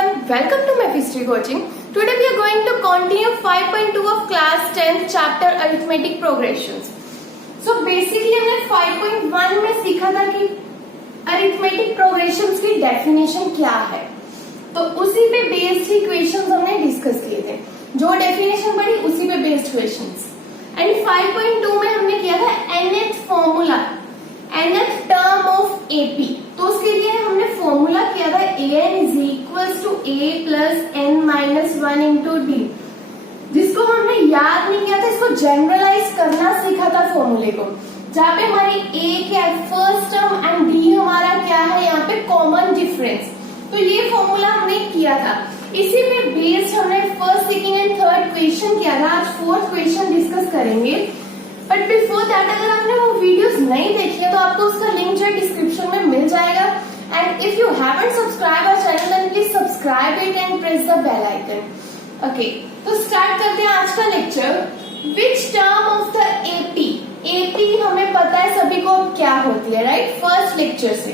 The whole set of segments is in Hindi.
everyone, welcome to my history coaching. Today we are going to continue 5.2 of class 10th chapter arithmetic progressions. So basically हमने 5.1 में सीखा था कि arithmetic progressions की definition क्या है, तो उसी पे based ही questions हमने discuss किए थे. जो definition पढ़ी उसी पे based questions. And 5.2 में हमने किया था nth formula, nth term of AP. तो उसके लिए हमने फॉर्मूला किया था an is equals to a plus n minus 1 into d, जिसको हमने याद नहीं किया था, इसको जनरलाइज करना सीखा था फॉर्मूले को, जहाँ पे हमारी a क्या है फर्स्ट टर्म एंड d हमारा क्या है यहाँ पे कॉमन डिफरेंस. तो ये फॉर्मूला हमने किया था. इसी पे बेस्ड हमने first, second and third question किया था. आज फोर्थ क्वेश्चन डिस्कस करेंगे. बट बिफोर दैट अगर आपने वो वीडियोस नहीं देखी है तो आपको उसका लिंक जो है डिस्क्रिप्शन में मिल जाएगा. And if you haven't subscribe our channel then please subscribe it and press the bell icon. Okay, तो स्टार्ट करते हैं आज का lecture. Which term of the AP, AP हमें पता है सभी को क्या होती है, राइट? फर्स्ट लेक्चर से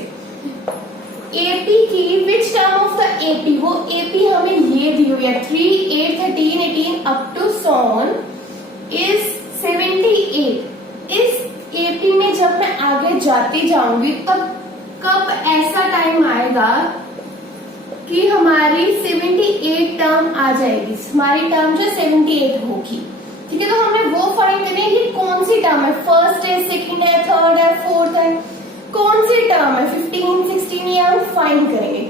एपी की which term of the AP, वो एपी हमें ये दी हुई है 3, 8, 13, 18 up to so on is 78. इस एपी में जब मैं आगे जाती जाऊंगी तब कब ऐसा टाइम आएगा कि हमारी 78 टर्म आ जाएगी, हमारी टर्म जो 78 होगी. ठीक है, तो हमें वो फाइंड करनी है कि कौन सी टर्म है, फर्स्ट है, सेकंड है, थर्ड है, फोर्थ है, कौन सी टर्म है, 15, 16 ये हम फाइंड करेंगे.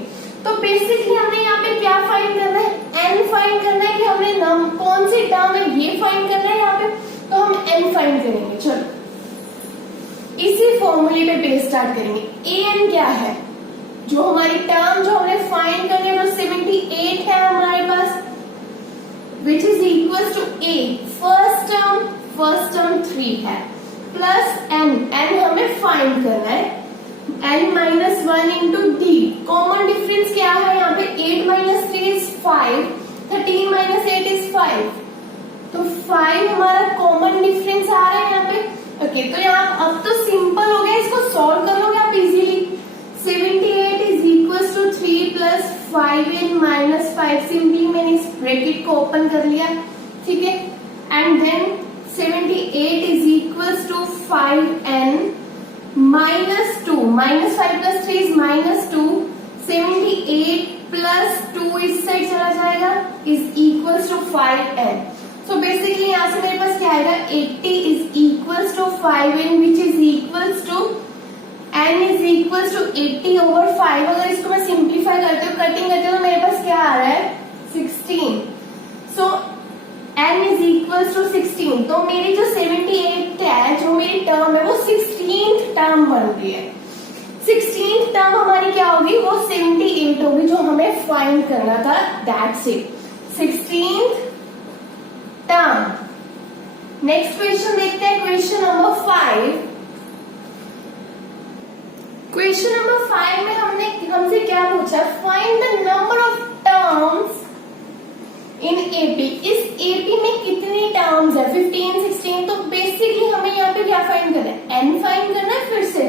तो बेसिकली हमने यहाँ पे क्या फाइंड करना है, एन फाइंड करना है कि हमने कौन सी टर्म है ये फाइंड करना है यहाँ पे, तो हम n फाइंड करेंगे. चलो इसी फॉर्मूले पे बेस स्टार्ट करेंगे. an क्या है, जो हमारी टर्म जो हमने फाइंड करनी है वो 78 है हमारे पास, which is equal to a first term 3 है प्लस n हमें फाइंड करना है, n minus 1 into d. Common difference क्या है यहाँ पे, 8 माइनस 3 इज 5, 13 माइनस 8 इज 5. तो 5 हमारा कॉमन डिफरेंस आ रहा है यहाँ पे. ओके, तो यहाँ अब तो सिंपल हो गया, इसको सॉल्व कर लोगे आप easily. 78 is equal to 3 plus 5n minus 5. Simply मैंने इस ब्रैकेट को ओपन कर लिया. ठीक है, and then 78 is equal to 5n minus 2, minus 5 plus 3 is minus 2. 78 plus 2 इस साइड चला जाएगा इज इक्वल टू 5n. तो बेसिकली यहाँ से मेरे पास क्या आएगा, 80 is equals to 5n which is equals to n is equals to 80 over 5. अगर इसको मैं सिंप्लीफाई करती हूँ, कटिंग करती हूँ, तो मेरे पास क्या आ रहा है 16. सो n इज इक्वल्स टू 16. तो मेरी जो 78 है, जो मेरी टर्म है वो 16th टर्म बन रही है. 16th टर्म हमारी क्या होगी, वो 78 होगी जो हमें फाइंड करना था. That's it, 16th term. Next question देखते हैं, क्वेश्चन नंबर 5. क्वेश्चन नंबर 5 में हमसे क्या पूछा, find the number of terms in AP. इस एपी में कितनी टर्म्स है, 15, 16. तो बेसिकली हमें यहाँ पे क्या फाइंड करना है, n फाइंड करना है. फिर से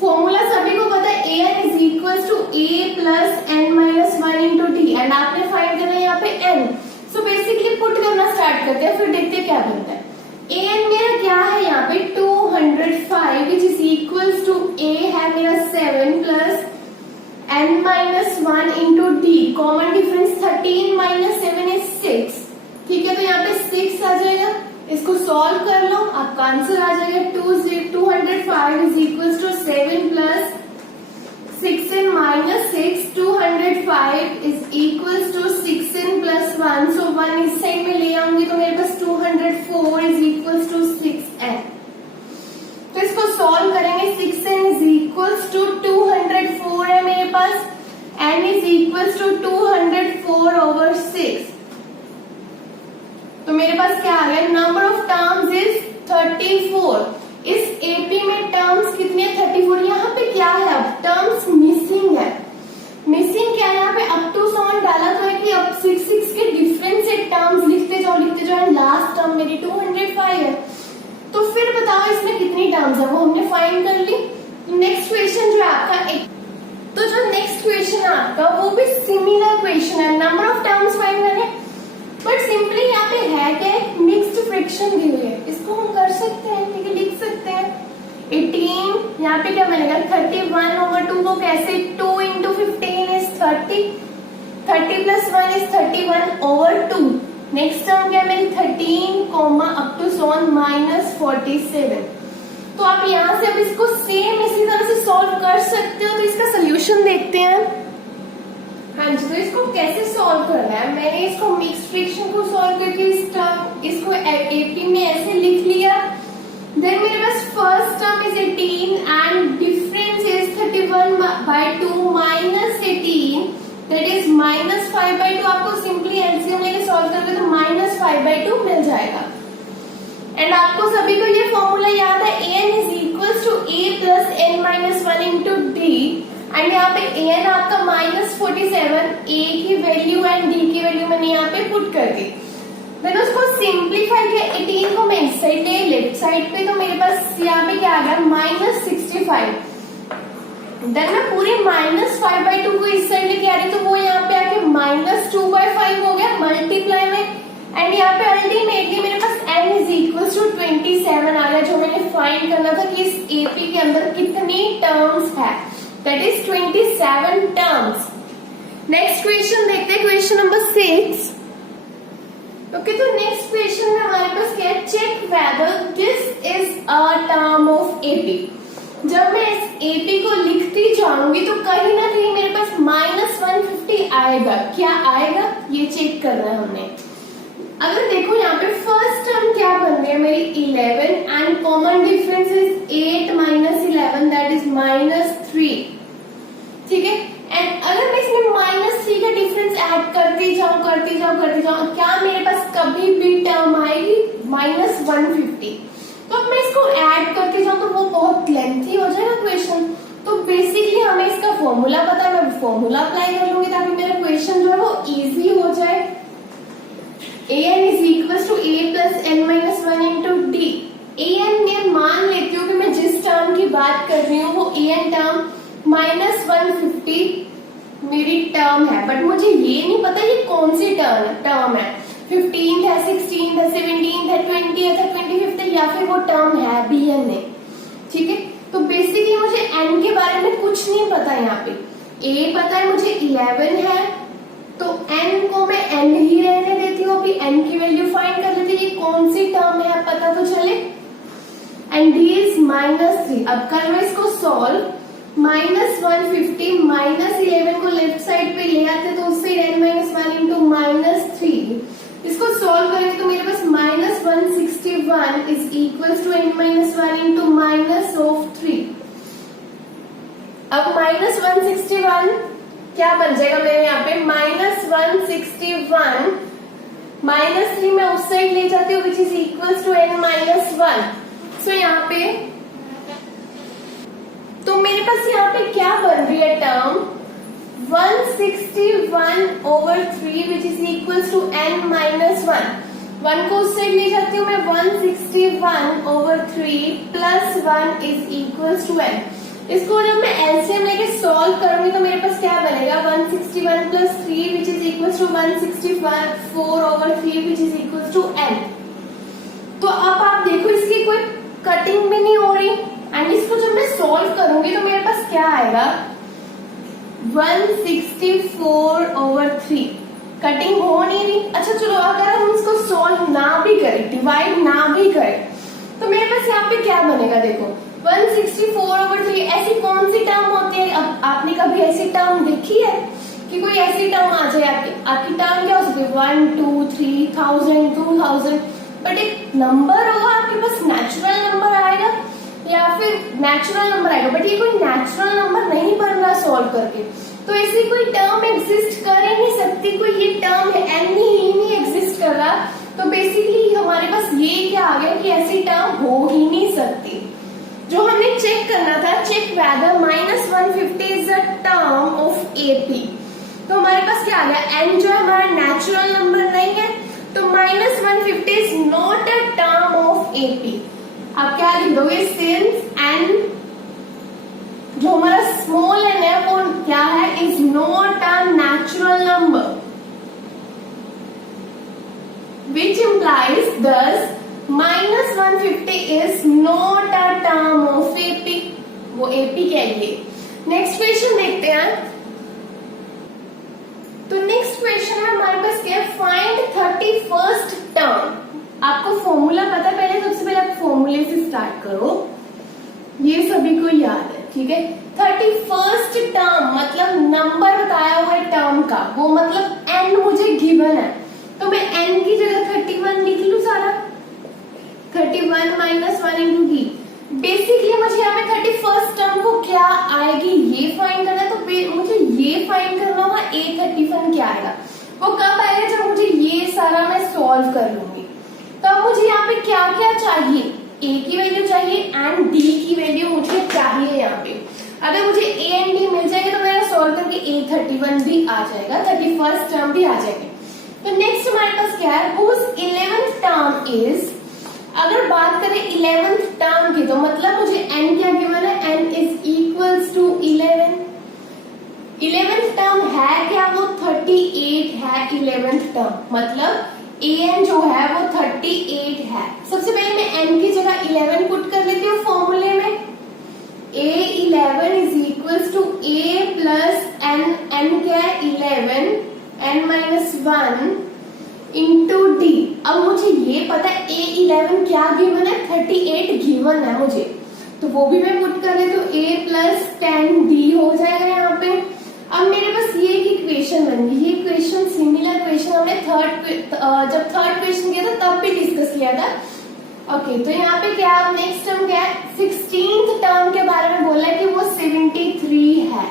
फॉर्मूला सभी को पता है, an is equal to a plus n minus 1 into d, and आपने फाइंड करना है यहाँ पे n. सो बेसिकली पुट करना स्टार्ट करते हैं, फिर देखते हैं क्या बनता है. an मेरा क्या है यहाँ पे 205 which is equals to a है मेरा 7 plus n minus 1 into d. Common difference 13 minus 7 is 6. ठीक है, तो यहाँ पे 6 आ जाएगा. इसको सॉल्व कर लो, आपका आंसर आ जाएगा 205 is equals to 7 plus 6n minus 6. 205 is equals to 6n plus 1. So 1 इस साइड में ले आऊंगी तो मेरे पास 204 इज इक्वल्स टू 6n. तो इसको सॉल्व करेंगे. 6n इज इक्वल्स टू 204 है मेरे पास, n is equals to 204 over 6. तो मेरे पास क्या आ गया, नंबर ऑफ टर्म्स इज 34. इस एपी में टर्म्स कितने, 34. यहाँ पे क्या है, अब टर्म्स मिसिंग है. मिसिंग क्या है यहाँ पे, अप टू सॉन डाला तो है कि अब 6 के डिफरेंस से टर्म्स लिखते जाओ एंड लास्ट टर्म मेरी 205 है. तो फिर बताओ इसमें कितनी टर्म्स है, वो हमने फाइंड कर ली. नेक्स्ट क्वेश्चन जो है आपका, तो जो नेक्स्ट क्वेश्चन है आपका वो भी सिमिलर क्वेश्चन है, नंबर ऑफ टर्म्स फाइंड करने, बट सिंपली यहाँ पे है क्या, मिक्स्ड फ्रैक्शन दी हुई है, इसको हम कर सकते हैं, ठीक है, लिख सकते हैं 18, यहाँ पे क्या बनेगा 31/2 को कैसे 2 into 15 is 30, 30 plus 1 is 31/2, next term क्या है मेरी 13 up to so on -47। तो आप यहाँ से अब इसको सेम इसी तरह से सॉल्व कर सकते हो। तो इसका सोल्यूशन देखते हैं। हाँ जी, तो इसको कैसे सॉल्व करना है, मैंने इसको मिक्स फ्रैक्शन को सॉल्व करके इसको एपी में ऐसे लिख लिया। देन मेरे पास first term is 18 and difference is 31/2 minus 18 that is -5/2। आपको सिंपली एलसीएम लेके सॉल्व करके तो -5/2 मिल जाएगा। एंड आपको सभी को ये फॉर्मूला याद है, an is equals to a plus n minus 1 into d, and यहाँ पे an आपका -47, a की वैल्यू एंड d की वैल्यू मैंने यहाँ पे पुट कर दी। देन उसको सिंप्लीफाई किया, 18 को मैं इस साइड ले लेफ्ट साइड पे, तो मेरे पास यहाँ पे क्या आ गया -65। देन मैं पूरे -5/2 को इस साइड लेके आ रही, तो वो यहाँ पे आके -2/5 हो गया मल्टीप्लाई में, एंड यहाँ पे अल्टीमेटली मेरे पास n इज इक्वल टू 27 आ गया, जो मैंने फाइंड करना था कि इस एपी के अंदर कितनी टर्म्स है, that is 27 terms. Next question देखते हैं, क्वेश्चन नंबर 6। ओके, तो नेक्स्ट क्वेश्चन में हमारे पास क्या है, check whether this is a term of AP. जब मैं इस एपी को लिखती जाऊंगी तो कहीं ना कहीं मेरे पास -150 आएगा, क्या आएगा ये चेक करना है हमने। अगर देखो यहाँ पे फर्स्ट टर्म क्या बन रही है मेरी 11 and common difference is 8 minus 11 that is -3, ठीक है। एंड अगर मैं इसमें -3 का डिफरेंस ऐड करती जाऊं क्या मेरे पास कभी भी टर्म आएगी -150। तो अब मैं इसको ऐड करती जाऊं तो वो बहुत लेंथी हो जाएगा क्वेश्चन। तो बेसिकली हमें इसका फॉर्मूला पता है, मैं फॉर्मूला अप्लाई कर लूंगी ताकि मेरा क्वेश्चन जो है वो इजी हो जाए। an is equals to a plus n minus 1 into d। an में मान लेती हूँ कि मैं जिस टर्म की बात कर रही हूँ वो an टर्म -150 मेरी टर्म है, बट मुझे ये नहीं पता ये कौन सी टर्म है, 15th है, 16th है, 17th है, 20th है, 25th है, या फिर वो टर्म है bn में, ठीक है। तो बेसिकली मुझे n के बारे में कुछ नहीं पता, यहाँ पे a पता है मुझे 11 है, तो n को मैं n ही रहने देती हूँ, अभी n की वैल्यू फाइंड कर लेती हूँ, ये कौन सी टर्म है पता तो चले। And d is -3। अब कर लो इसको सॉल्व, -150 -11 को लेफ्ट साइड पे ले आते तो उससे n - 1 into -3, इसको सॉल्व करेंगे तो मेरे पास -161 is equal to n - 1 into -3। अब -161 क्या बन जाएगा मेरे यहाँ पे -161 -3 में उस साइड ले जाती हूँ which is equal to n - 1। So यहाँ पे तो मेरे पास यहाँ पे क्या बन रही है term 161/3 which is equal to n - 1 को उस साइड ले जाती हूँ मैं 161/3 + 1 इज इक्वल टू n। इसको जब मैं एलसीएम लेके सॉल्व करूंगी तो मेरे पास क्या बनेगा 161 + 3 which is equal to 164/3 which is equal to n। तो अब आप देखो इसकी कोई कटिंग भी नहीं हो रही, एंड इसको जब मैं सॉल्व करूंगी तो मेरे पास क्या आएगा 164/3, कटिंग हो नहीं रही। अच्छा चलो, अगर हम इसको सॉल्व ना भी करें, डिवाइड ना भी करें, तो मेरे पास यहाँ पे क्या बनेगा, देखो 164/3 ऐसी कौन सी टर्म होती है, अब आपने कभी ऐसी टर्म देखी है कि कोई ऐसी टर्म आ जाए आपकी टर्म क्या हो सकती है 1 2 3 1000 2000, बट एक नंबर होगा आपके पास, नेचुरल नंबर आएगा या फिर नेचुरल नंबर आएगा, बट ये कोई नेचुरल नंबर नहीं बन रहा सॉल्व करके, तो ऐसी कोई टर्म एग्जिस्ट कर ही नहीं सकती, कोई ये टर्म है n ही नहीं एग्जिस्ट कर रहा। तो बेसिकली हमारे पास ये क्या आ गया कि ऐसी टर्म हो ही नहीं सकती। जो हमें चेक करना था, check whether -150 is a term of AP. तो हमारे पास क्या आ गया, n जो है हमारा नेचुरल नंबर नहीं है, तो -150 is not a term of AP. आप क्या लिख दोगे, सिंस n जो हमारा स्मॉल n है वो क्या है, is not a implies thus minus 150 is not a term of AP. वो AP क्या है? नेक्स्ट क्वेश्चन देखते हैं. तो नेक्स्ट क्वेश्चन में हमारे पास क्या है? Find 31st term. आपको फॉर्मूला पता है? पहले सबसे पहले आप फॉर्मूले से स्टार्ट करो, ये सभी को याद है, ठीक है. 31st टर्म मतलब नंबर बताया हुआ है टर्म का, वो मतलब n मुझे गिवन है, तो मैं n की जगह 31 लिख लू सारा. 31 माइनस 1 इंटू डी. बेसिकली मुझे यहाँ पे 31st टर्म को क्या आएगी ये फाइंड करना है, तो मुझे ये फाइंड करना होगा A31 क्या आएगा. वो कब आएगा? जब मुझे ये सारा मैं सॉल्व कर लूंगी. तो अब मुझे यहाँ पे क्या क्या चाहिए? A की वैल्यू चाहिए एंड D की वैल्यू मुझे चाहिए यहाँ पे. अगर मुझे A एंड D मिल जाएगा तो मेरा सॉल्व करके A31 भी आ जाएगा, 31st टर्म भी आ जाएगी. तो नेक्स्ट हमारे पास क्या है? whose 11th term is. अगर बात करें 11th टर्म की तो मतलब मुझे n क्या गिवन है? n is equals to 11. 11th term है क्या? वो 38 है 11th टर्म, मतलब an जो है वो 38 है. सबसे पहले मैं n की जगह 11 पुट कर लेती हूँ फॉर्मूले में. A11 is equals to a plus n. n क्या है? 11 n माइनस 1 इंटू डी. अब मुझे ये पता है A11 क्या गिवन है? 38 गिवन है मुझे, तो वो भी मैं पुट कर लेती हूँ. a प्लस 10d हो जाएगा यहाँ पे. अब मेरे पास ये एक इक्वेशन बन गई. ये इक्वेशन सिमिलर इक्वेशन हमने जब थर्ड क्वेश्चन किया था तब भी डिस्कस किया था. ओके, तो यहाँ पे क्या नेक्स्ट टर्म क्या है? 16th टर्म के बारे में बोला है कि वो 73 है,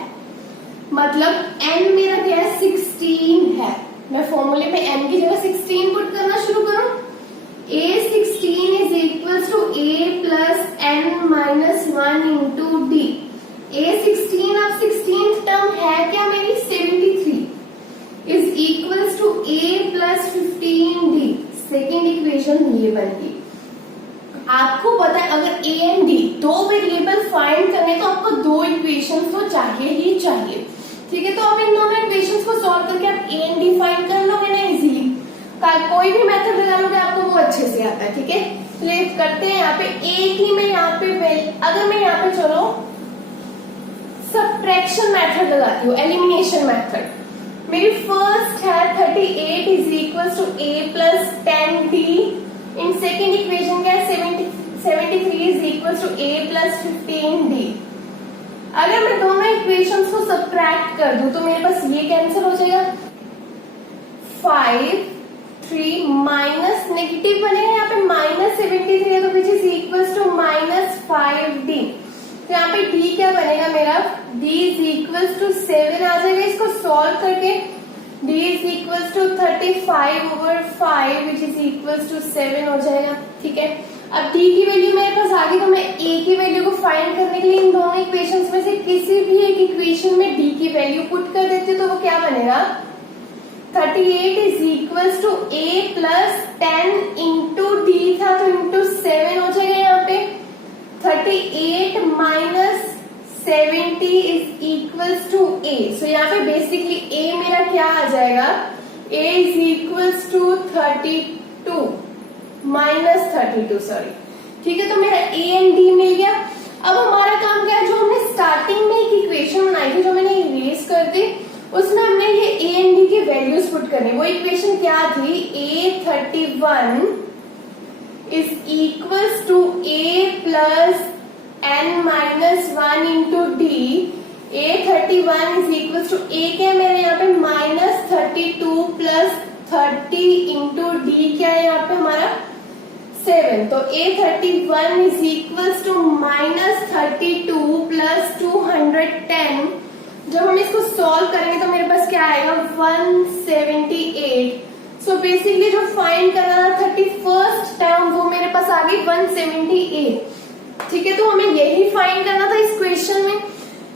मतलब n मेरा क्या है? 16 है. मैं फॉर्मूले में n की जगह 16 पुट करना शुरू करूं. A16 is equals to a plus n minus 1 into d. A16 अब 16th टर्म है क्या मेरी? 73 is equals to a plus 15d. Second equation ये बन गई. आपको पता है अगर a एंड d दो वेरिएबल फाइंड करने तो आपको दो इक्वेशन तो चाहिए ही चाहिए, ठीक है. तो आप इन दोनों इक्वेशंस को सॉल्व करके आप a एंड d फाइंड कर लोगे ना इजीली. कोई भी मेथड लगा लोगे आपको वो अच्छे से आता है, ठीक है. तो करते हैं यहाँ पे a की. मैं यहाँ पे अगर मैं यहाँ पे चलो सब्ट्रैक्शन मेथड लगाती हूँ, एलिमिनेशन मेथड. मेरी फर्स्ट है 38 is equals to a plus 10d. In second equation क्या है? 73 is equals to a plus 15d. अगर मैं दोनों इक्वेशंस को सब्ट्रैक्ट कर दूं तो मेरे पास ये कैंसिल हो जाएगा. 5 3 माइनस नेगेटिव बनेगा यहाँ पे माइनस 73 है, तो which is equals to minus 5d. तो यहाँ पे d क्या बनेगा मेरा? d इज इक्वल्स टू 7 आ जाएगा. इसको सॉल्व करके d is equals to 35 over 5 which is equals to 7 हो जाएगा, ठीक है. अब d की वैल्यू मेरे पास आ गई, तो मैं a की वैल्यू को फाइंड करने के लिए इन दोनों इक्वेशंस में से किसी भी एक इक्वेशन में d की वैल्यू पुट कर देती हूँ. तो वो क्या बनेगा? 38 is equals to a plus 10 into d था, तो इंटू 7 हो जाएगा यहाँ पे. 38 minus 70 is equals to a. So यहाँ पे बेसिकली a मेरा क्या आ जाएगा? a is equals to 32 minus 32, sorry, ठीक है. तो मेरा a एंड d मिल गया. अब हमारा काम क्या है? जो हमने स्टार्टिंग में एक इक्वेशन बनाई थी जो मैंने इरेज कर दी, उसमें हमने ये a एंड d की वैल्यूज पुट करनी. वो इक्वेशन क्या थी? A31 is equals to a plus n minus 1 into d. A31 is equals to a क्या है मेरे यहाँ पे? माइनस 32 प्लस 30 इंटू डी क्या है यहाँ पे हमारा? 7. तो A31 is equals to minus 32 plus 210. जब हम इसको सॉल्व करेंगे तो मेरे पास क्या आएगा? 178. सो बेसिकली जो फाइंड करना था 31st टर्म वो मेरे पास आ गई 178, ठीक है. तो हमें यही फाइंड करना था इस क्वेश्चन में.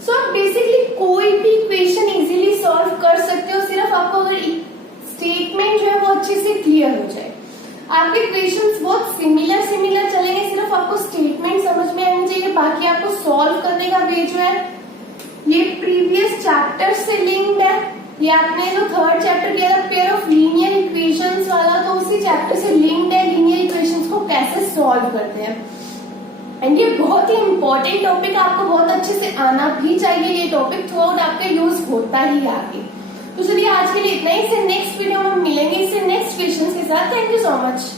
सो आप बेसिकली कोई भी इक्वेशन इजीली सॉल्व कर सकते हो, सिर्फ आपको अगर स्टेटमेंट जो है वो अच्छे से क्लियर हो जाए. आपके क्वेश्चंस बहुत सिमिलर चलेंगे, सिर्फ आपको स्टेटमेंट समझ में आनी चाहिए. बाकी आपको सॉल्व करने का वे जो है ये प्रीवियस चैप्टर से लिंक्ड है. ये आपने जो थर्ड चैप्टर किया था पेयर ऑफ लीनियर इक्वेशंस वाला, तो उसी चैप्टर से लिंक्ड है लीनियर इक्वेशंस को कैसे सॉल्व करते हैं। एंड ये बहुत ही इंपॉर्टेंट टॉपिक, आपको बहुत अच्छे से आना भी चाहिए। ये टॉपिक थ्रू आउट आपका यूज होता ही आगे। तो चलिए आज के लिए इतना ही। इससे नेक्स्ट वीडियो में मिलेंगे इससे नेक्स्ट क्वेश्चन के साथ। Thank you so much.